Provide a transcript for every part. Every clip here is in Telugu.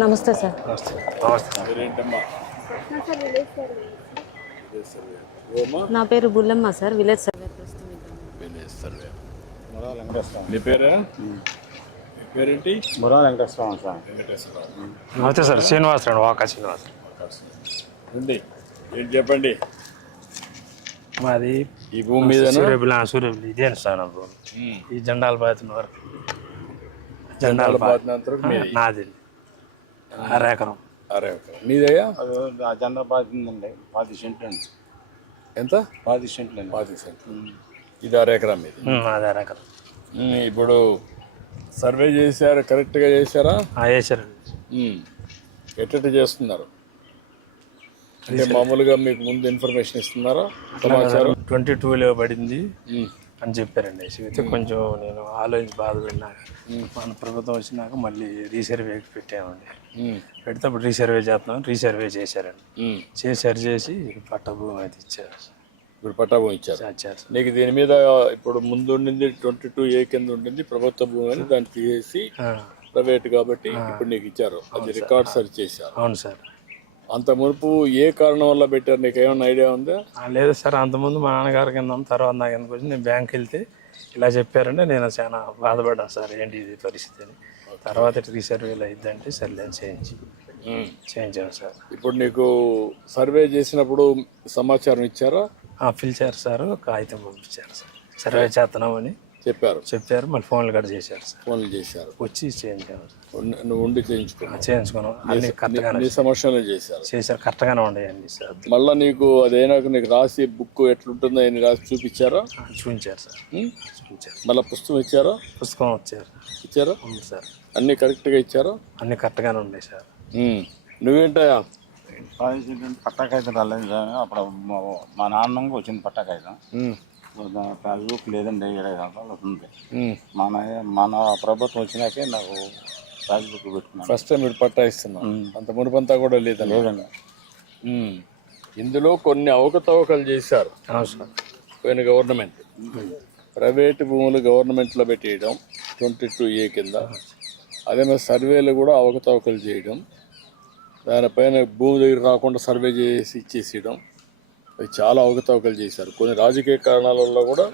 నమస్తే సార్. నా పేరు బుల్లమ్మ సార్, విలేజ్ సర్వే. నీ పేరా? పేరేంటి? నమస్తే సార్, శ్రీనివాసరావు, వాకా శ్రీనివాస్. ఏంటి చెప్పండి. మాది ఈ భూమి మీద సూర్యబిల్లి ఇదే సార్ నా భూమి. ఈ జెండాల బాధిన వరకు జెండాల నాది 6 ఎకరం. నీదయ్యా? జెండా బాధిందండి, 10 సెంట్లు అండి. ఎంత? 10 సెంట్లు అండి. 10 సెంట్లు. ఇది 6 ఎకరం మీద. అది 6 ఎకరం. ఇప్పుడు సర్వే చేశారు, కరెక్ట్గా చేశారా? చేశారండి. ఎట్ట చేస్తున్నారు అంటే మామూలుగా మీకు ముందు ఇన్ఫర్మేషన్ ఇస్తున్నారా? సమాచారం 22లో పడింది అని చెప్పారండి. అయితే కొంచెం నేను ఆలోచించి బాధపడినాక మన ప్రభుత్వం వచ్చినాక మళ్ళీ రీసర్వేకి పెట్టామండి. పెడితే అప్పుడు రీసర్వే చేస్తున్నాం, రీసర్వే చేశారండి. చేసి పట్టభూమి అయితే ఇచ్చారు. ఇప్పుడు పట్టాభూమి ఇచ్చారు. నీకు దీని మీద ఇప్పుడు ముందు ఉండింది 22A కింద ఉండింది ప్రభుత్వ భూమి అని, దాన్ని తీసేసి ప్రైవేట్ కాబట్టి ఇప్పుడు నీకు ఇచ్చారు. అది రికార్డ్ సర్చ్ చేశారు. అవును సార్. అంత మునుపు ఏ కారణం వల్ల పెట్టారు, నీకు ఏమైనా ఐడియా ఉందా? లేదు సార్, అంతకుముందు మా నాన్నగారి కింద తర్వాత నాకు ఎందుకు వచ్చి నేను బ్యాంక్కి వెళ్తే ఇలా చెప్పారంటే నేను చాలా బాధపడ్డాను సార్, ఏంటి ఇది పరిస్థితి అని. తర్వాత రీసర్వేలు అయిద్దంటే సర్లేని చేయించాను సార్. ఇప్పుడు నీకు సర్వే చేసినప్పుడు సమాచారం ఇచ్చారా? పిలిచారు సార్, కాగితం పంపించారు సార్, సర్వే చేస్తున్నామని చెప్పారు. మళ్ళీ ఫోన్లు కూడా చేశారు సార్. ఫోన్లు చేశారు, వచ్చి చేయించాము. నువ్వు ఉండి చేయించుకున్నావు? అన్ని కరెక్ట్గానే సమస్యలు చేశారు, కరెక్ట్గానే ఉండేయండి సార్. మళ్ళీ నీకు అదేనాక నీకు రాసి బుక్ ఎట్లుంటుందో అని రాసి చూపించారా? చూపించారు సార్, చూపించారు. మళ్ళీ పుస్తకం ఇచ్చారా? పుస్తకం ఇచ్చారా? ఉంది సార్. అన్ని కరెక్ట్గా ఇచ్చారా? అన్ని కరెక్ట్గానే ఉన్నాయి సార్. నువ్వేంటయా? పట్టాకాయితం రాలేదు సార్. అప్పుడు మా నాన్నకి వచ్చింది పట్టాకాయితం. పాస్బుక్ లేదండి, 20 సంవత్సరాలు అవుతుంది. మన ప్రభుత్వం వచ్చినాకే నాకు పాస్బుక్ పెట్టుకున్నాను. ఫస్ట్ టైం మీరు పట్టా ఇస్తున్నాం, అంత మునుపంతా కూడా లేదండి. ఇందులో కొన్ని అవకతవకలు చేశారు పోయిన గవర్నమెంట్. ప్రైవేటు భూములు గవర్నమెంట్లో పెట్టేయడం 22A కింద, అదే మరి సర్వేలు కూడా అవకతవకలు చేయడం, దానిపైన భూమి దగ్గర రాకుండా సర్వే చేసి ఇచ్చేసేయడం, అవి చాలా అవకతవకలు చేశారు. కొన్ని రాజకీయ కారణాల వల్ల కూడా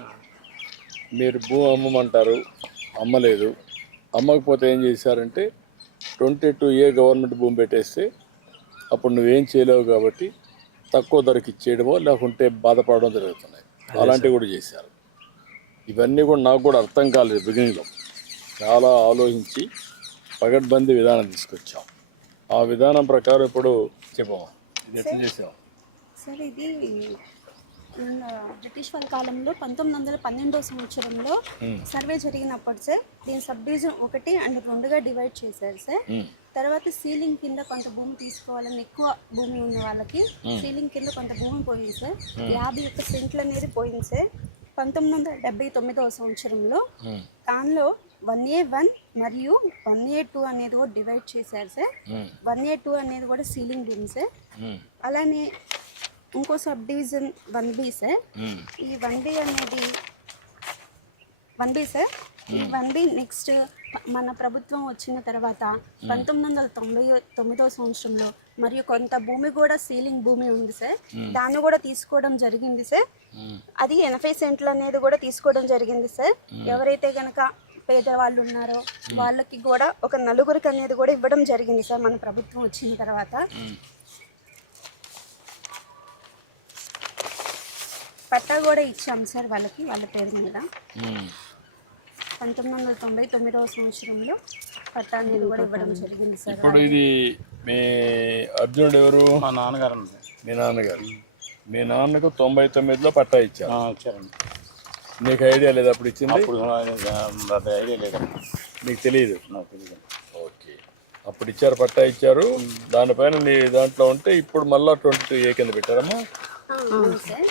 మీరు భూమి అమ్మమంటారు, అమ్మలేదు. అమ్మకపోతే ఏం చేశారంటే 22A గవర్నమెంట్ భూమి పెట్టేస్తే అప్పుడు నువ్వేం చేయలేవు కాబట్టి తక్కువ ధరకి ఇచ్చేయడమో లేకుంటే బాధపడడం జరుగుతున్నాయి. అలాంటివి కూడా చేశారు. ఇవన్నీ కూడా నాకు కూడా అర్థం కాలేదు బిగినింగ్లో. చాలా ఆలోచించి పగడ్బందీ విధానం తీసుకొచ్చాం. ఆ విధానం ప్రకారం ఇప్పుడు చెప్పమా, ఇది ఎట్లా చేసాం సార్? ఇది బ్రిటిష్ వాళ్ళ కాలంలో 1912వ సంవత్సరంలో సర్వే జరిగినప్పుడు సార్ దీని సబ్ డివిజన్ 1 and 2గా డివైడ్ చేశారు సార్. తర్వాత సీలింగ్ కింద కొంత భూమి తీసుకోవాలని ఎక్కువ భూమి ఉన్న వాళ్ళకి సీలింగ్ కింద కొంత భూమి పోయింది సార్. 51 సెంట్లు అనేది పోయింది సార్ 1979వ సంవత్సరంలో. దానిలో 1A1 మరియు 1A2 అనేది కూడా డివైడ్ చేశారు సార్. 1A2 అనేది కూడా సీలింగ్ భూమి సార్. అలానే ఇంకో సబ్ డివిజన్ 1B సార్. ఈ 1B అనేది 1B సార్. ఈ 1B నెక్స్ట్ మన ప్రభుత్వం వచ్చిన తర్వాత 1999వ సంవత్సరంలో మరియు కొంత భూమి కూడా సీలింగ్ భూమి ఉంది సార్. దాన్ని కూడా తీసుకోవడం జరిగింది సార్. అది 80 సెంట్లు అనేది కూడా తీసుకోవడం జరిగింది సార్. ఎవరైతే కనుక పేదవాళ్ళు ఉన్నారో వాళ్ళకి కూడా ఒక 4గురికి అనేది కూడా ఇవ్వడం జరిగింది సార్ మన ప్రభుత్వం వచ్చిన తర్వాత. పట్టా కూడా ఇచ్చాం సార్ వాళ్ళకి, వాళ్ళ పేరు మీద. 1999వ సంవత్సరంలో పట్టా అనేది కూడా ఇవ్వడం జరిగింది సార్. ఇప్పుడు ఇది మీ అర్జునుడు ఎవరు? మా నాన్నగారు. మీ నాన్నగారు. మీ నాన్నకు 99లో పట్టా ఇచ్చారండి. నీకు ఐడియా లేదు అప్పుడు ఇచ్చింది? ఐడియా లేదు, నీకు తెలియదు? నాకు తెలియదు. ఓకే, అప్పుడు ఇచ్చారు, పట్టా ఇచ్చారు. దానిపైన నీ దాంట్లో ఉంటే ఇప్పుడు మళ్ళీ 22A కింద పెట్టారమ్మా? సార్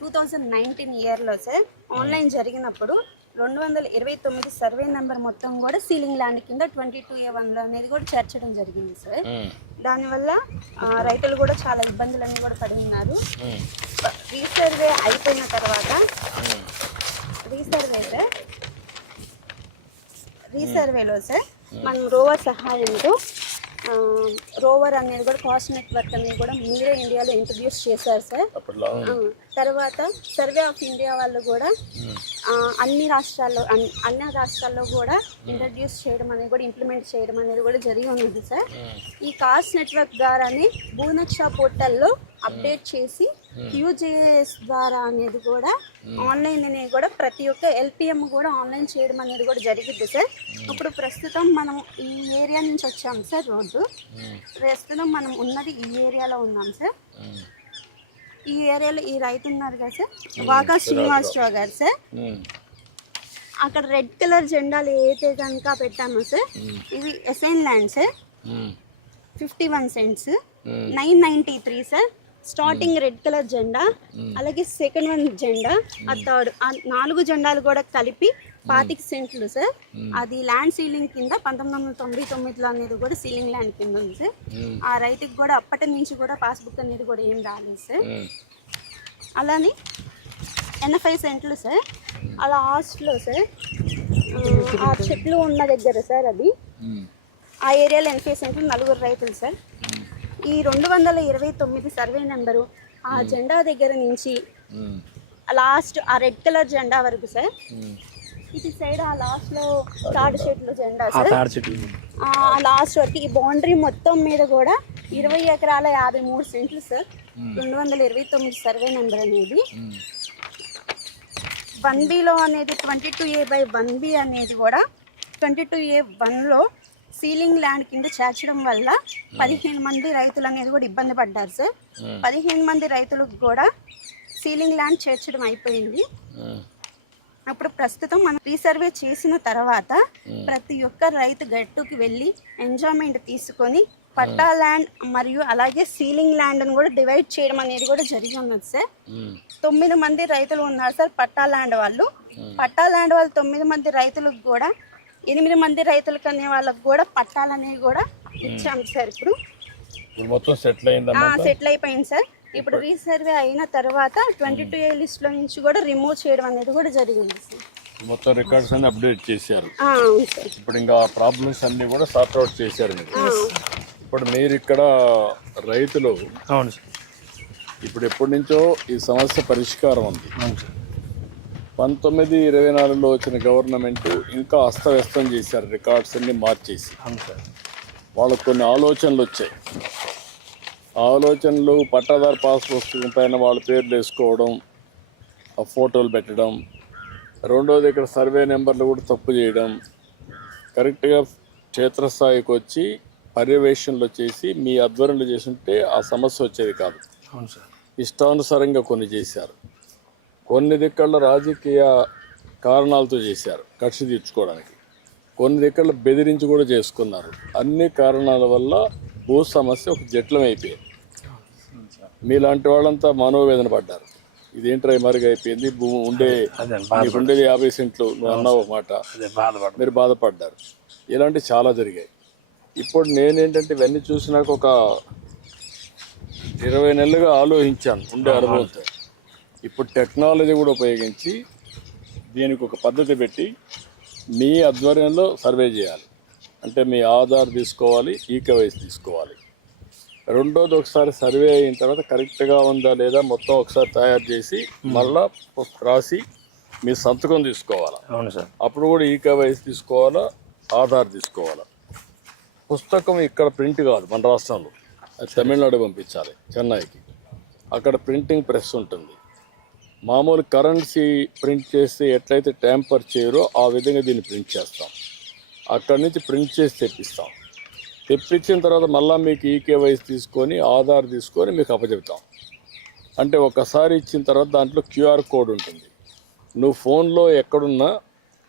2019 ఇయర్లో సార్ ఆన్లైన్ జరిగినప్పుడు 229 సర్వే నెంబర్ మొత్తం కూడా సీలింగ్ ల్యాండ్ కింద 22A1లో అనేది కూడా చేర్చడం జరిగింది సార్. దానివల్ల రైతులు కూడా చాలా ఇబ్బందులన్నీ కూడా పడి ఉన్నారు. రీసర్వే అయిపోయిన తర్వాత రీసర్వేలో సార్ మనం రోవర్ సహాయంతో రోవర్ అనేది కూడా కాస్ట్ నెట్వర్క్ అనేది కూడా మీరే ఇండియాలో ఇంట్రడ్యూస్ చేశారు సార్. అప్పట్లో తర్వాత సర్వే ఆఫ్ ఇండియా వాళ్ళు కూడా అన్ని రాష్ట్రాల్లో కూడా ఇంట్రడ్యూస్ చేయడం అనేది కూడా ఇంప్లిమెంట్ చేయడం అనేది కూడా జరిగి ఉన్నది సార్. ఈ కాస్ట్ నెట్వర్క్ ద్వారానే భూనక్ష పోర్టల్లో అప్డేట్ చేసి QGIS ద్వారా అనేది కూడా ఆన్లైన్ అనేది కూడా ప్రతి ఒక్క LPM కూడా ఆన్లైన్ చేయడం అనేది కూడా జరిగింది సార్. ఇప్పుడు ప్రస్తుతం మనం ఈ ఏరియా నుంచి వచ్చాం సార్. రోడ్డు ప్రస్తుతం మనం ఉన్నది ఈ ఏరియాలో ఉన్నాం సార్. ఈ ఏరియాలో ఈ రైతు ఉన్నారు కదా సార్, వాకా శ్రీనివాసరావు గారు సార్. అక్కడ రెడ్ కలర్ జెండాలు ఏదైతే కనుక పెట్టామో సార్, ఇవి assign land sir. 51 cents 993 sir. Starting red colour జెండా, అలాగే సెకండ్ వన్ జెండా, ఆ థర్డ్, ఆ 4 జెండాలు కూడా కలిపి 25 సెంట్లు సార్. అది ల్యాండ్ సీలింగ్ కింద 1999లో అనేది కూడా సీలింగ్ ల్యాండ్ కింద ఉంది సార్. ఆ రైతుకి కూడా అప్పటి నుంచి కూడా పాస్బుక్ అనేది కూడా ఏం రాలేదు సార్. అలానే 85 సెంట్లు సార్. అలా హాస్టల్లో సార్ ఆ చెట్లు ఉన్న దగ్గర సార్, అది ఆ ఏరియాలో 85 సెంట్లు 4 రైతులు సార్. ఈ 229 సర్వే నెంబరు ఆ జెండా దగ్గర నుంచి లాస్ట్ ఆ రెడ్ కలర్ జెండా వరకు సార్. ఇటు సైడ్ ఆ లాస్ట్లో తాడు చెట్లు జెండా సార్. ఆ లాస్ట్ వరకు ఈ బౌండరీ మొత్తం మీద కూడా 20 ఎకరాల 53 సెంట్లు సార్. 229 సర్వే నెంబర్ అనేది 1Bలో అనేది 22A/1B అనేది కూడా 22A1లో సీలింగ్ ల్యాండ్ కింద చేర్చడం వల్ల 15 మంది రైతులు అనేది కూడా ఇబ్బంది పడ్డారు సార్. 15 మంది రైతులకు కూడా సీలింగ్ ల్యాండ్ చేర్చడం అయిపోయింది. అప్పుడు ప్రస్తుతం మనం రీసర్వే చేసిన తర్వాత ప్రతి ఒక్క రైతు గట్టుకి వెళ్ళి ఎంజాయ్మెంట్ తీసుకొని పట్టా ల్యాండ్ మరియు అలాగే సీలింగ్ ల్యాండ్ని కూడా డివైడ్ చేయడం అనేది కూడా జరిగి ఉన్నది సార్. 9 మంది రైతులు ఉన్నారు సార్ పట్టా ల్యాండ్ వాళ్ళు. పట్టా ల్యాండ్ వాళ్ళు 9 మంది రైతులకు కూడా 8 మంది రైతులకు అనే వాళ్ళకు కూడా పట్టాలనేవి కూడా ఇచ్చాం సార్. ఇప్పుడు మొత్తం సెటిల్ అయిపోయింది సార్. ఇప్పుడు రీసర్వే అయిన తర్వాత 22A లిస్ట్లో నుంచి కూడా రిమూవ్ చేయడం అనేది కూడా జరిగింది సార్. మొత్తం రికార్డ్స్ అన్ని అప్డేట్ చేశారు. అవును సార్. ఇప్పుడు ఇంకా ప్రాబ్లమ్స్ అన్ని కూడా సార్ట్ అవుట్ చేశారు మీరు. ఇప్పుడు మీరు ఇక్కడ రైతులు అవును సార్. ఇప్పుడు ఎప్పటి నుంచో ఈ సమస్య పరిష్కారం ఉంది. 1924లో వచ్చిన గవర్నమెంట్ ఇంకా అస్తవ్యస్తం చేశారు, రికార్డ్స్ అన్ని మార్చేసి. వాళ్ళకు కొన్ని ఆలోచనలు వచ్చాయి. ఆలోచనలు పట్టాదారు పాస్ పుస్తకం పైన వాళ్ళ పేర్లు వేసుకోవడం, ఆ ఫోటోలు పెట్టడం, రెండోది ఇక్కడ సర్వే నెంబర్లు కూడా తప్పు చేయడం, కరెక్ట్గా క్షేత్రస్థాయికి వచ్చి పర్యవేక్షణలు చేసి మీ ఆధ్వర్యంలో చేస్తుంటే ఆ సమస్య వచ్చేది కాదు. ఇష్టానుసారంగా కొన్ని చేశారు. కొన్ని దిక్కల్లో రాజకీయ కారణాలతో చేశారు, కక్ష తీర్చుకోవడానికి. కొన్ని దిక్కల్లో బెదిరించి కూడా చేసుకున్నారు. అన్ని కారణాల వల్ల భూ సమస్య ఒక జట్లం అయిపోయింది. మీలాంటి వాళ్ళంతా మనోవేదన పడ్డారు. ఇదేంట్రా మరుగు అయిపోయింది, భూమి ఉండేది 50 సెంట్లు, నువ్వు అన్నావు ఒక మాట, మీరు బాధపడ్డారు. ఇలాంటివి చాలా జరిగాయి. ఇప్పుడు నేనేంటంటే ఇవన్నీ చూసినాక ఒక 20 నెలలుగా ఆలోచించాను ఉండే అనుభవంతో. ఇప్పుడు టెక్నాలజీ కూడా ఉపయోగించి దీనికి ఒక పద్ధతి పెట్టి మీ ఆధ్వర్యంలో సర్వే చేయాలి. అంటే మీ ఆధార్ తీసుకోవాలి, ఈకేవైసీ తీసుకోవాలి. రెండోది ఒకసారి సర్వే అయిన తర్వాత కరెక్ట్గా ఉందా లేదా మొత్తం ఒకసారి తయారు చేసి మళ్ళా రాసి మీ సంతకం తీసుకోవాలా. అవును సార్. అప్పుడు కూడా ఈకేవైసీ తీసుకోవాలా, ఆధార్ తీసుకోవాలా. పుస్తకం ఇక్కడ ప్రింట్ కాదు మన రాష్ట్రంలో, అది తమిళనాడు పంపించాలి, చెన్నైకి. అక్కడ ప్రింటింగ్ ప్రెస్ ఉంటుంది. మామూలు కరెన్సీ ప్రింట్ చేస్తే ఎట్లయితే ట్యాంపర్ చేయరో ఆ విధంగా దీన్ని ప్రింట్ చేస్తాం. అక్కడి నుంచి ప్రింట్ చేసి తెప్పిస్తాం. తెప్పించిన తర్వాత మళ్ళీ మీకు ఈకేవైసీ తీసుకొని ఆధార్ తీసుకొని మీకు అప్పచెప్తాం. అంటే ఒకసారి ఇచ్చిన తర్వాత దాంట్లో QR కోడ్ ఉంటుంది. నువ్వు ఫోన్లో ఎక్కడున్నా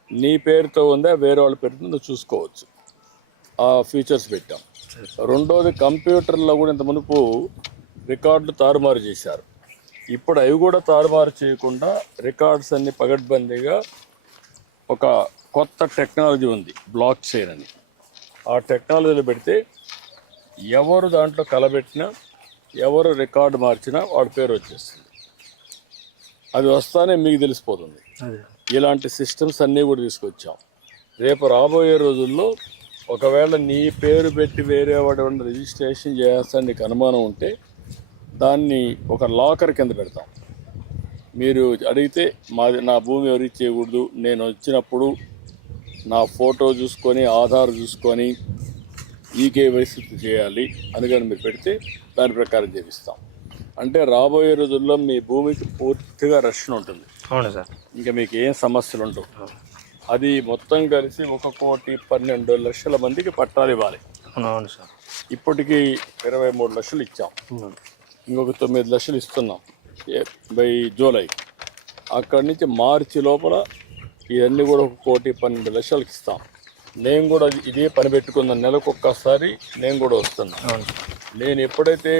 నీ పేరుతో ఉందా వేరే వాళ్ళ పేరుతో నువ్వు చూసుకోవచ్చు. ఆ ఫీచర్స్ పెట్టాం. రెండోది కంప్యూటర్లో కూడా ఇంత మునుపు రికార్డులు తారుమారు చేశారు. ఇప్పుడు అవి కూడా తారుమారు చేయకుండా రికార్డ్స్ అన్ని పగడ్బందీగా ఒక కొత్త టెక్నాలజీ ఉంది, బ్లాక్ చైన్ అని. ఆ టెక్నాలజీలో పెడితే ఎవరు దాంట్లో కలబెట్టినా, ఎవరు రికార్డు మార్చినా వాడి పేరు వచ్చేస్తుంది. అది వస్తానే మీకు తెలిసిపోతుంది. ఇలాంటి సిస్టమ్స్ అన్నీ కూడా తీసుకొచ్చాం. రేపు రాబోయే రోజుల్లో ఒకవేళ నీ పేరు పెట్టి వేరే వాడు రిజిస్ట్రేషన్ చేస్తాను నీకు అనుమానం ఉంటే దాన్ని ఒక లాకర్ కింద పెడతాం. మీరు అడిగితే నా భూమి ఎవరికి చేయకూడదు, నేను వచ్చినప్పుడు నా ఫోటో చూసుకొని ఆధార్ చూసుకొని ఈకేవైసీ చేయాలి అందుకని మీరు పెడితే దాని ప్రకారం చేపిస్తాం. అంటే రాబోయే రోజుల్లో మీ భూమికి పూర్తిగా రక్షణ ఉంటుంది. అవును సార్. ఇంకా మీకు ఏం సమస్యలు ఉండవు. అది మొత్తం కలిసి 1,12,00,000 మందికి పట్టాలు ఇవ్వాలి. అవును సార్. ఇప్పటికీ 23 లక్షలు ఇచ్చాం, ఇంకొక 9 లక్షలు ఇస్తున్నాం బై జూలై. అక్కడి నుంచి మార్చి లోపల ఇవన్నీ కూడా 1,12,00,000 ఇస్తాం. నేను కూడా ఇదే పని పెట్టుకున్నాను, నెలకు ఒక్కసారి నేను కూడా వస్తున్నాను. నేను ఎప్పుడైతే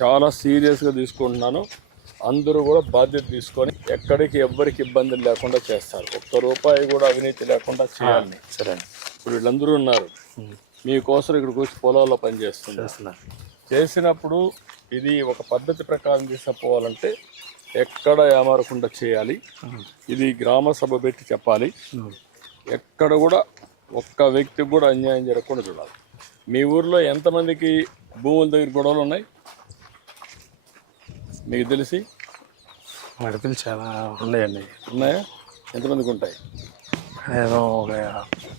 చాలా సీరియస్గా తీసుకుంటున్నానో అందరూ కూడా బాధ్యత తీసుకొని ఎక్కడికి ఎవ్వరికి ఇబ్బందులు లేకుండా చేస్తారు. ₹1 కూడా అవినీతి లేకుండా చేయాలి. సరే. ఇప్పుడు వీళ్ళందరూ ఉన్నారు మీకోసం ఇక్కడికి వచ్చి పొలాల్లో పనిచేస్తున్నారు. చేసినప్పుడు ఇది ఒక పద్ధతి ప్రకారం తీసుకుపోవాలంటే ఎక్కడ ఏమారకుండా చేయాలి. ఇది గ్రామ సభ పెట్టి చెప్పాలి. ఎక్కడ కూడా ఒక్క వ్యక్తికి కూడా అన్యాయం జరగకుండా చూడాలి. మీ ఊర్లో ఎంతమందికి భూముల దగ్గర గొడవలు ఉన్నాయి మీకు తెలిసి? మడతలు చాలా ఉన్నాయండి. ఉన్నాయా? ఎంతమందికి ఉంటాయి? ఏదో ఒక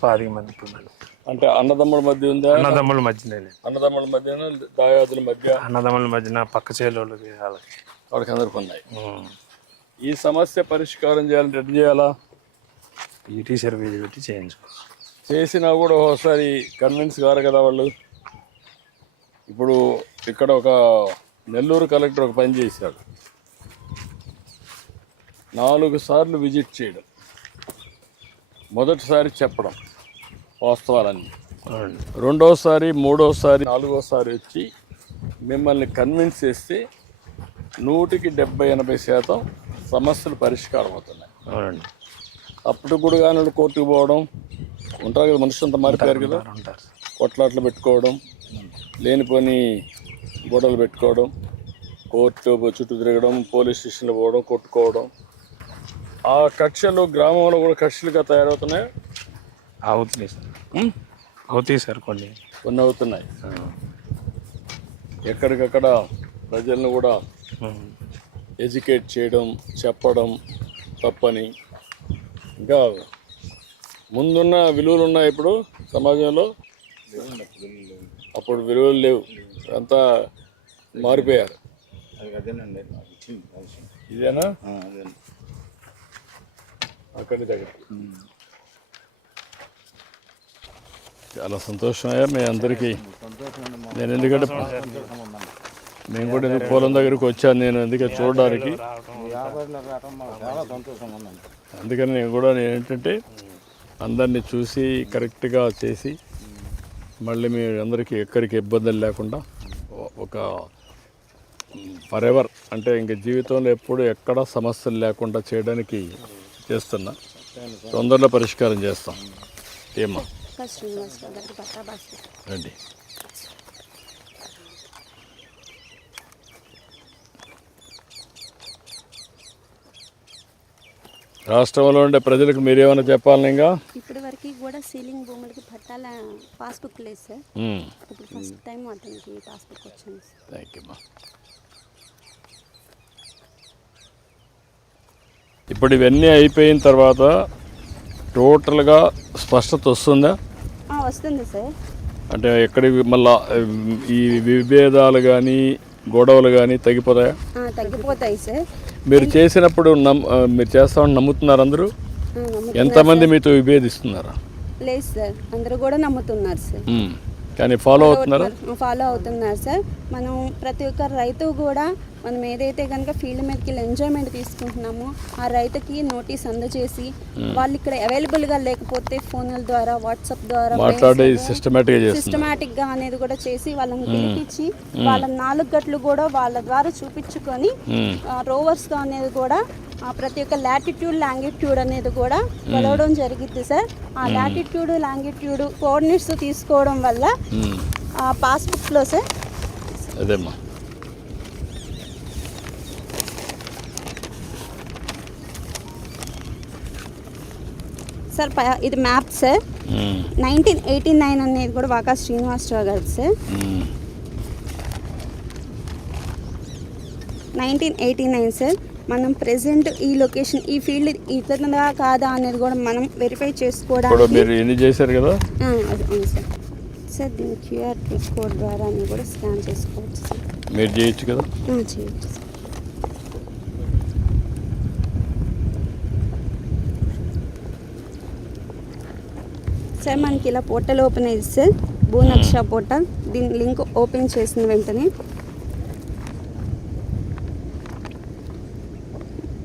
10 మంది ఉన్నాను. అంటే అన్నదమ్ముల మధ్య ఉందా? అన్నదమ్ముల మధ్యనే. అన్నదమ్ముల మధ్యన, దాయాదుల మధ్య, అన్నదమ్ముల మధ్యన, పక్క చేలోళ్ళకి వాళ్ళకి అందరికి ఉన్నాయి. ఈ సమస్య పరిష్కారం చేయాలంటే ఎట్లా చేయాలా? ఈటీ సర్వే పెట్టి చేయించుకోవాలి. చేసినా కూడా ఒకసారి కన్విన్స్ కారు కదా వాళ్ళు. ఇప్పుడు ఇక్కడ ఒక నెల్లూరు కలెక్టర్ ఒక పని చేశాడు, 4 సార్లు విజిట్ చేయడం, మొదటిసారి చెప్పడం వాస్తవాలన్నీ, రెండోసారి, మూడోసారి, 4వసారి వచ్చి మిమ్మల్ని కన్విన్స్ చేస్తే 100-70-80% సమస్యలు పరిష్కారం అవుతున్నాయి. అవునండి. అప్పుడు కూడా కానీ కోర్టుకు పోవడం ఉంటారు కదా, మనుషులంతా మారిపోయారు కదా, కొట్లాట్లు పెట్టుకోవడం, లేనిపోని గొడవలు పెట్టుకోవడం, కోర్టు చుట్టూ తిరగడం, పోలీస్ స్టేషన్లో పోవడం, కొట్టుకోవడం, ఆ కక్షలు గ్రామంలో కూడా కక్షలుగా తయారవుతున్నాయి. అవుతున్నాయి సార్. అవుతాయి సార్, కొన్ని అవుతున్నాయి. ఎక్కడికక్కడ ప్రజలను కూడా ఎడ్యుకేట్ చేయడం, చెప్పడం తప్పని. ఇంకా ముందున్న విలువలు ఉన్నాయి ఇప్పుడు సమాజంలో, అప్పుడు విలువలు లేవు, అంతా మారిపోయారు. ఇదేనా? అక్కడి దగ్గర చాలా సంతోషమయ్యా మీ అందరికీ. నేను ఎందుకంటే నేను కూడా ఎందుకు పొలం దగ్గరికి వచ్చాను, నేను ఎందుకంటే చూడడానికి. అందుకని నేను కూడా ఏంటంటే అందరినీ చూసి కరెక్ట్గా చేసి మళ్ళీ మీ అందరికీ ఎక్కడికి ఇబ్బందులు లేకుండా ఒక ఫరెవర్ అంటే ఇంక జీవితంలో ఎప్పుడు ఎక్కడ సమస్యలు లేకుండా చేయడానికి చేస్తున్నా. తొందరలో పరిష్కారం చేస్తాం. ఏమా రండి. రాష్ట్రంలో ఉండే ప్రజలకు మీరేమైనా చెప్పాలని? ఇంకా ఇప్పటి వరకు కూడా సీలింగ్ భూములకి పట్టాల పాస్బుక్ లేదు సార్. ఇప్పుడు ఫస్ట్ టైం అతనికి పాస్బుక్ వచ్చింది సార్. Thank you. ఇప్పుడు ఇవన్నీ అయిపోయిన తర్వాత టోటల్గా స్పష్టత వస్తుందా? వస్తుంది సార్. అంటే ఎక్కడికి మళ్ళా ఈ విభేదాలు కానీ గొడవలు కానీ తగ్గిపోతాయా? తగ్గిపోతాయి సార్. మీరు చేసినప్పుడు మీరు చేస్తామని నమ్ముతున్నారు అందరూ? ఎంతమంది మీతో విభేదిస్తున్నారా? లేదు సార్, అందరూ కూడా నమ్ముతున్నారు సార్. కానీ ఫాలో అవుతున్నారా? ఫాలో అవుతున్నారు సార్. మనం ప్రతి ఒక్క రైతు కూడా మనం ఏదైతే కనుక ఫీల్డ్ మీదకి వెళ్ళి ఎంజాయ్మెంట్ తీసుకుంటున్నామో ఆ రైతుకి నోటీస్ అందజేసి వాళ్ళు ఇక్కడ అవైలబుల్గా లేకపోతే ఫోన్ల ద్వారా, వాట్సాప్ ద్వారా సిస్టమేటిక్గా అనేది కూడా చేసి వాళ్ళని పిలిపించి వాళ్ళ 4 గట్లు కూడా వాళ్ళ ద్వారా చూపించుకొని రోవర్స్గా అనేది కూడా ప్రతి ఒక్క లాటిట్యూడ్, లాంగిట్యూడ్ అనేది కూడా కొలవడం జరిగింది సార్. ఆ లాటిట్యూడ్, లాంగిట్యూడ్ కోఆర్డినేట్స్ తీసుకోవడం వల్ల పాస్బుక్లో సార్ అదేమ్మా సార్ ఇది మ్యాప్ సార్ 1989 అనేది కూడా వాకా శ్రీనివాసరావు గారు సార్ 1989 సార్. మనం ప్రెసెంట్ ఈ లొకేషన్ ఈ ఫీల్డ్ ఇతరుదా కాదా అనేది కూడా మనం వెరిఫై ఇప్పుడు చేసుకోవడానికి మీరు ఎన్ని చేశారు కదా అది అవును సార్. సార్ దీని క్యూఆర్ కోడ్ ద్వారా అని కూడా స్కాన్ చేసుకోవచ్చు సార్. మీరు చేయొచ్చు కదా. చేయొచ్చు సార్. సార్ మనకి ఇలా పోర్టల్ ఓపెన్ అయ్యింది సార్, భూనక్ష పోర్టల్. దీని లింక్ ఓపెన్ చేసిన వెంటనే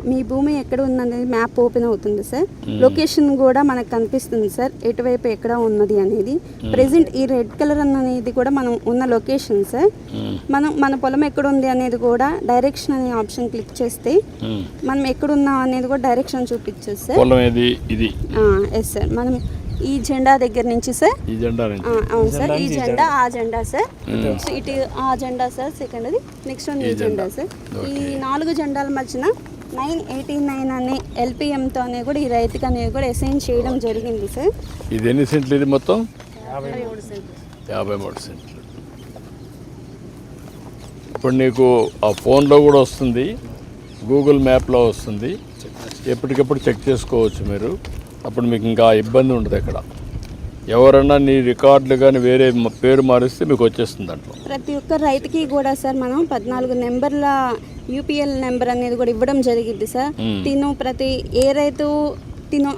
మీ భూమి ఎక్కడ ఉందనేది మ్యాప్ ఓపెన్ అవుతుంది సార్. లొకేషన్ కూడా మనకు కనిపిస్తుంది సార్, ఎటువైపు ఎక్కడ ఉన్నది అనేది. ప్రెసెంట్ ఈ రెడ్ కలర్ అనేది కూడా మనం ఉన్న లొకేషన్ సార్. మన పొలం ఎక్కడ ఉంది అనేది కూడా డైరెక్షన్ అనే ఆప్షన్ క్లిక్ చేస్తే మనం ఎక్కడ ఉన్నాం అనేది కూడా డైరెక్షన్ చూపించచ్చు సార్. పొలం ఏది ఇది? Yes sir. మనం ఈ జెండా దగ్గర నుంచి సార్, ఈ జెండా నుంచి అవును సార్, ఈ జెండా ఆ జెండా సార్. సో ఇటు ఆ జెండా సార్, సెకండ్ అది, నెక్స్ట్ వన్ ఈ జెండా సార్. ఈ 4 జెండాల మధ్యన 989 అనే ఎల్పిఎంతోనే కూడా ఈ రైతుకి అనేది కూడా అసైన్ చేయడం జరిగింది సార్. ఇది ఎన్ని సెంట్లు? ఇది మొత్తం 53 సెంట్లు. 53 సెంట్లు. ఇప్పుడు నీకు ఆ ఫోన్లో కూడా వస్తుంది, గూగుల్ మ్యాప్లో వస్తుంది, ఎప్పటికప్పుడు చెక్ చేసుకోవచ్చు మీరు. అప్పుడు మీకు ఇంకా ఇబ్బంది ఉండదు. ఎక్కడ ఎవరన్నా నీ రికార్డులు కానీ వేరే పేరు మారిస్తే మీకు వచ్చేస్తుంది దాంట్లో. ప్రతి ఒక్క రైతుకి కూడా సార్ మనం 14 నెంబర్ల యూపీఎల్ నెంబర్ అనేది కూడా ఇవ్వడం జరిగింది సార్. ప్రతి ఏ రైతు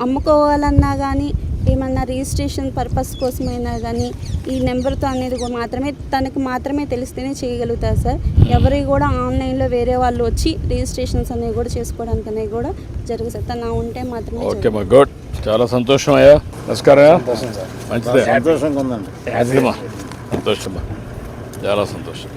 అమ్ముకోవాలన్నా కానీ ఏమన్నా రిజిస్ట్రేషన్ పర్పస్ కోసమైనా కానీ ఈ నెంబర్తో అనేది మాత్రమే తనకు మాత్రమే తెలిస్తేనే చేయగలుగుతారు సార్. ఎవరికి కూడా ఆన్లైన్లో వేరే వాళ్ళు వచ్చి రిజిస్ట్రేషన్స్ అనేవి కూడా చేసుకోవడానికి అనేవి కూడా జరుగుతుంది సార్. తను ఉంటే మాత్రమే. ఓకే మా గుడ్, చాలా సంతోషం అయ్యా. నమస్కారం. మంచిదే, సంతోషంగా ఉందండి. సంతోషమా, చాలా సంతోషం.